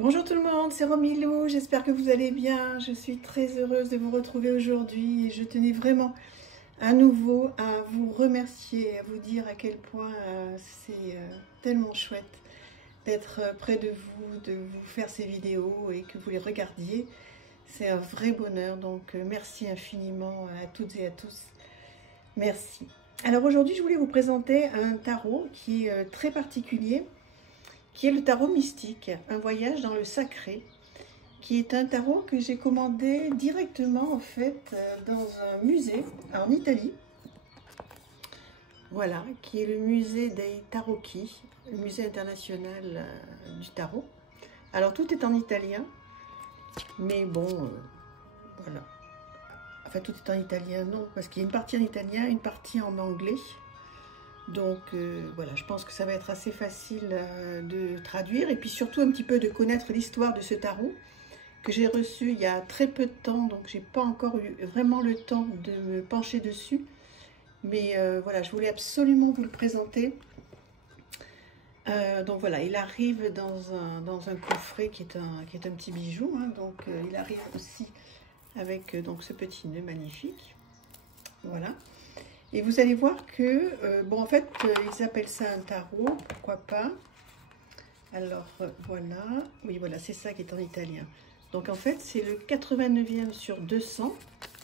Bonjour tout le monde, c'est Romilou, j'espère que vous allez bien. Je suis très heureuse de vous retrouver aujourd'hui et je tenais vraiment à nouveau à vous remercier, à vous dire à quel point c'est tellement chouette d'être près de vous faire ces vidéos et que vous les regardiez. C'est un vrai bonheur, donc merci infiniment à toutes et à tous. Merci. Alors aujourd'hui, je voulais vous présenter un tarot qui est très particulier, qui est le tarot mystique, un voyage dans le sacré, qui est un tarot que j'ai commandé directement en fait dans un musée en Italie. Voilà, qui est le musée dei Tarocchi, le musée international du tarot. Alors tout est en italien, mais bon, voilà. Enfin tout est en italien, non, parce qu'il y a une partie en italien, une partie en anglais. Donc voilà, je pense que ça va être assez facile de traduire et puis surtout un petit peu de connaître l'histoire de ce tarot que j'ai reçu il y a très peu de temps, donc j'ai pas encore eu vraiment le temps de me pencher dessus. Mais voilà, je voulais absolument vous le présenter. Donc voilà, il arrive dans un coffret qui est un petit bijou, hein, donc il arrive aussi avec donc ce petit nœud magnifique. Voilà. Et vous allez voir que, bon en fait, ils appellent ça un tarot, pourquoi pas. Alors voilà, oui voilà, c'est ça qui est en italien. Donc en fait, c'est le 89e sur 200.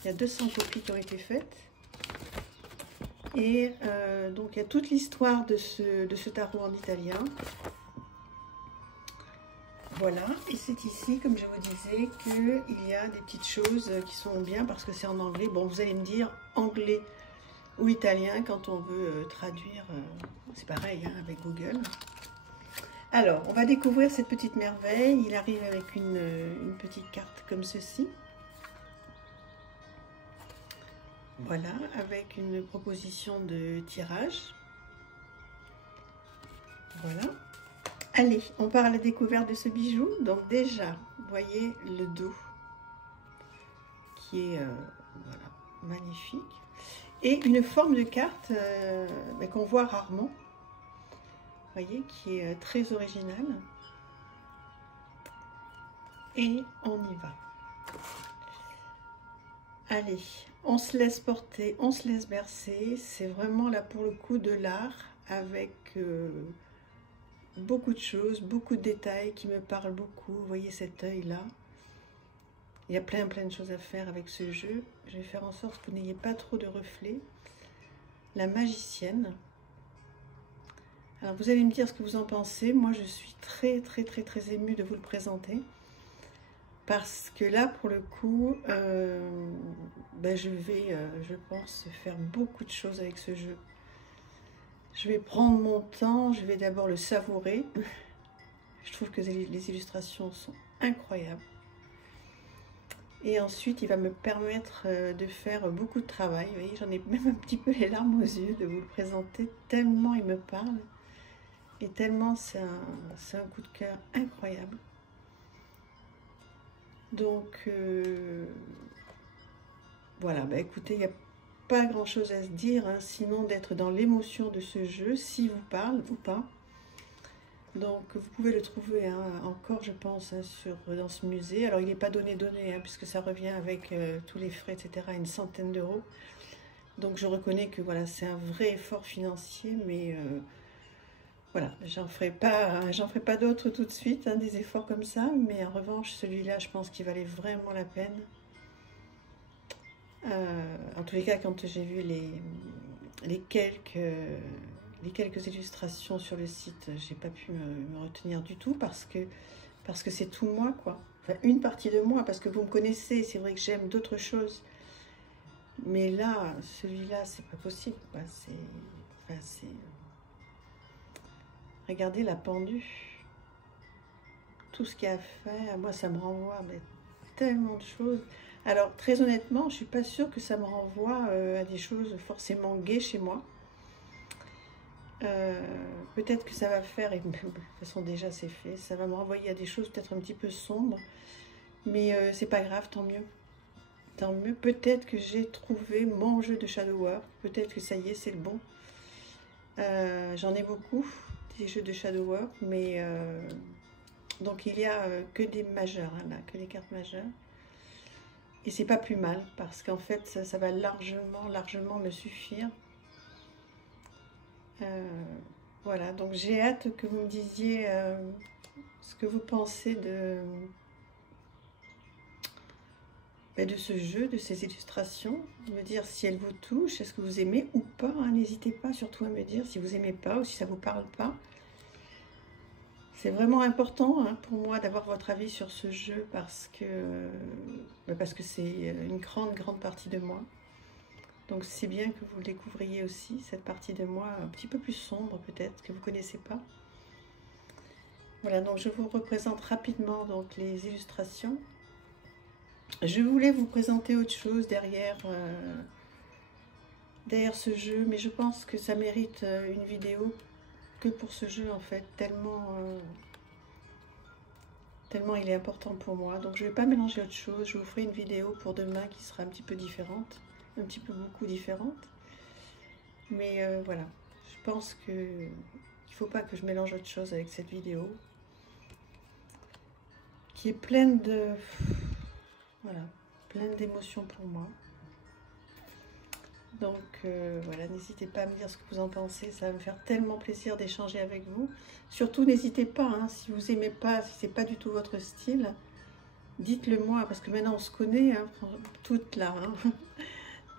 Il y a 200 copies qui ont été faites. Et donc il y a toute l'histoire de ce tarot en italien. Voilà, et c'est ici, comme je vous disais, qu'il y a des petites choses qui sont bien parce que c'est en anglais. Bon, vous allez me dire anglais ou italien quand on veut traduire, c'est pareil hein, avec Google. Alors, on va découvrir cette petite merveille. Il arrive avec une petite carte comme ceci. Voilà, avec une proposition de tirage. Voilà. Allez, on part à la découverte de ce bijou. Donc déjà, vous voyez le dos qui est voilà, magnifique. Et une forme de carte qu'on voit rarement. Vous voyez, qui est très originale. Et on y va. Allez, on se laisse porter, on se laisse bercer. C'est vraiment là pour le coup de l'art avec beaucoup de choses, beaucoup de détails qui me parlent beaucoup. Vous voyez cet œil-là. Il y a plein de choses à faire avec ce jeu. Je vais faire en sorte que vous n'ayez pas trop de reflets. La magicienne. Alors vous allez me dire ce que vous en pensez. Moi je suis très émue de vous le présenter. Parce que là pour le coup, je vais, je pense, faire beaucoup de choses avec ce jeu. Je vais prendre mon temps, je vais d'abord le savourer. Je trouve que les illustrations sont incroyables. Et ensuite, il va me permettre de faire beaucoup de travail. Vous voyez, j'en ai même un petit peu les larmes aux yeux de vous le présenter, tellement il me parle. Et tellement c'est un coup de cœur incroyable. Donc, voilà, bah écoutez, il n'y a pas grand chose à se dire, hein, sinon d'être dans l'émotion de ce jeu, s'il vous parle ou pas. Donc vous pouvez le trouver hein, encore je pense hein, dans ce musée. Alors il n'est pas donné hein, puisque ça revient avec tous les frais etc. à une centaine d'euros. Donc je reconnais que voilà c'est un vrai effort financier mais voilà j'en ferai pas d'autres tout de suite hein, des efforts comme ça. Mais en revanche celui-là je pense qu'il valait vraiment la peine. En tous les cas quand j'ai vu les quelques illustrations sur le site, j'ai pas pu me retenir du tout parce que c'est tout moi quoi. Enfin une partie de moi parce que vous me connaissez, c'est vrai que j'aime d'autres choses. Mais là, celui-là, c'est pas possible quoi. Regardez la pendue. Tout ce qu'il a fait, moi ça me renvoie mais tellement de choses. Alors très honnêtement, je suis pas sûre que ça me renvoie à des choses forcément gaies chez moi. Peut-être que ça va faire, et de toute façon déjà c'est fait, ça va me renvoyer à des choses peut-être un petit peu sombres, mais c'est pas grave, tant mieux. Tant mieux, peut-être que j'ai trouvé mon jeu de Shadow Work, peut-être que ça y est, c'est le bon. J'en ai beaucoup, des jeux de Shadow Work, mais Donc il y a que des majeurs, hein, là, que des cartes majeures. Et c'est pas plus mal, parce qu'en fait, ça va largement me suffire. Voilà, donc j'ai hâte que vous me disiez ce que vous pensez de ce jeu, de ces illustrations, de me dire si elles vous touchent, est-ce que vous aimez ou pas, hein. N'hésitez pas surtout à me dire si vous aimez pas ou si ça vous parle pas. C'est vraiment important, hein, pour moi d'avoir votre avis sur ce jeu parce que c'est une grande partie de moi. Donc c'est bien que vous le découvriez aussi, cette partie de moi un petit peu plus sombre peut-être, que vous ne connaissez pas. Voilà, donc je vous représente rapidement donc les illustrations. Je voulais vous présenter autre chose derrière ce jeu, mais je pense que ça mérite une vidéo que pour ce jeu en fait, tellement il est important pour moi. Donc je ne vais pas mélanger autre chose, je vous ferai une vidéo pour demain qui sera un petit peu différente, un petit peu beaucoup différente. Mais voilà, je pense que il ne faut pas que je mélange autre chose avec cette vidéo qui est pleine de... Voilà, pleine d'émotions pour moi. Donc voilà, n'hésitez pas à me dire ce que vous en pensez, ça va me faire tellement plaisir d'échanger avec vous. Surtout n'hésitez pas, hein, si vous n'aimez pas, si c'est pas du tout votre style, dites-le moi, parce que maintenant on se connaît, hein, toutes là, hein.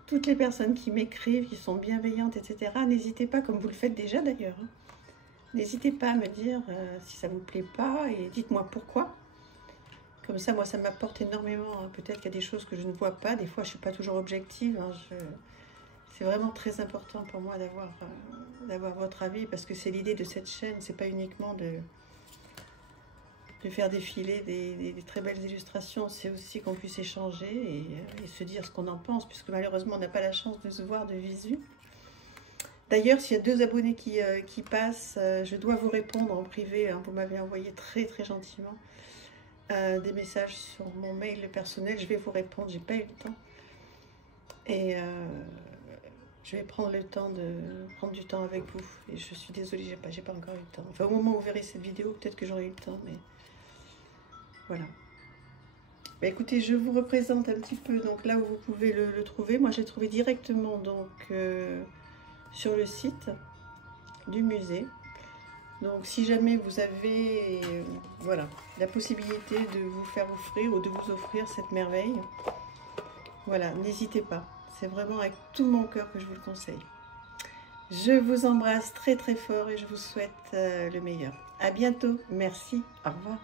Toutes les personnes qui m'écrivent, qui sont bienveillantes, etc. N'hésitez pas, comme vous le faites déjà d'ailleurs, hein. N'hésitez pas à me dire si ça vous plaît pas et dites-moi pourquoi. Comme ça, moi, ça m'apporte énormément, hein. Peut-être qu'il y a des choses que je ne vois pas, des fois je ne suis pas toujours objective, hein. C'est vraiment très important pour moi d'avoir votre avis, parce que c'est l'idée de cette chaîne, c'est pas uniquement de faire défiler des très belles illustrations, c'est aussi qu'on puisse échanger et se dire ce qu'on en pense, puisque malheureusement on n'a pas la chance de se voir de visu. D'ailleurs, s'il y a 2 abonnés qui passent, je dois vous répondre en privé, hein. Vous m'avez envoyé très gentiment des messages sur mon mail personnel, je vais vous répondre, j'ai pas eu le temps. Et je vais prendre le temps prendre du temps avec vous. Et je suis désolée, j'ai pas encore eu le temps. Enfin, au moment où vous verrez cette vidéo, peut-être que j'aurai eu le temps, mais voilà. Bah, écoutez, je vous représente un petit peu donc là où vous pouvez le trouver. Moi, j'ai trouvé directement donc sur le site du musée. Donc, si jamais vous avez voilà, la possibilité de vous faire offrir ou de vous offrir cette merveille, voilà, n'hésitez pas. C'est vraiment avec tout mon cœur que je vous le conseille. Je vous embrasse très fort et je vous souhaite le meilleur. À bientôt. Merci. Au revoir.